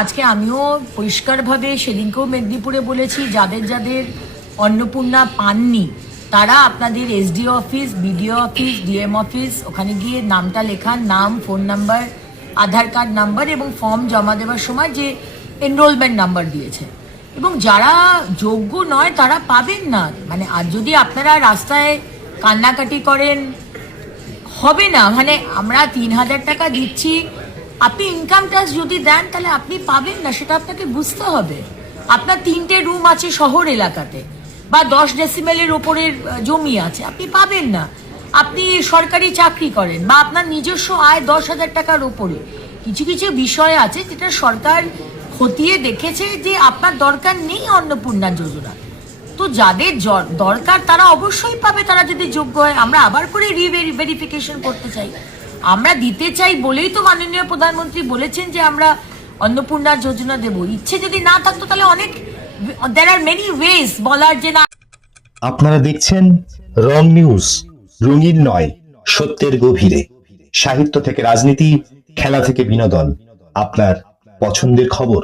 আজকে আমিও পরিষ্কারভাবে সেদিনকেও মেদিনীপুরে বলেছি, যাদের যাদের অন্নপূর্ণা পাননি তারা আপনাদের SDO office, BDO office, DM office ওখানে গিয়ে নামটা লেখান, নাম, ফোন নাম্বার, আধার কার্ড নাম্বার এবং ফর্ম জমা দেওয়ার সময় যে এনরোলমেন্ট নাম্বার দিয়েছে। এবং যারা যোগ্য নয় তারা পাবেন না। মানে আর যদি আপনারা রাস্তায় কান্নাকাটি করেন হবে না। মানে আমরা 3,000 টাকা দিচ্ছি, আপনি ইনকাম ট্যাক্স যদি দেন তাহলে আপনি পাবেন না, সেটা আপনাকে বুঝতে হবে। আপনার 3টে রুম আছে শহর এলাকাতে বা 10 ডেসিমেলের ওপরের জমি আছে, আপনি পাবেন না। আপনি সরকারি চাকরি করেন বা আপনার নিজস্ব আয় 10,000 টাকার ওপরে, কিছু কিছু বিষয় আছে যেটা সরকার খতিয়ে দেখেছে যে আপনার দরকার নেই অন্নপূর্ণা যোজনা। তো যাদের দরকার তারা অবশ্যই পাবে, তারা যদি যোগ্য হয়। আমরা আবার করে রিভেরিফিকেশন করতে চাই, আমরা দিতে চাই বলেই তো মাননীয় প্রধানমন্ত্রী বলেছেন যে আমরা অন্নপূর্ণা যোজনা দেব। ইচ্ছে যদি না থাকতো তাহলে অনেক, there are many ways বলার যে না। আপনারা দেখছেন রং নিউজ, রঙিন নয় সত্যের গভীরে। সাহিত্য থেকে রাজনীতি, খেলা থেকে বিনোদন, আপনার পছন্দের খবর।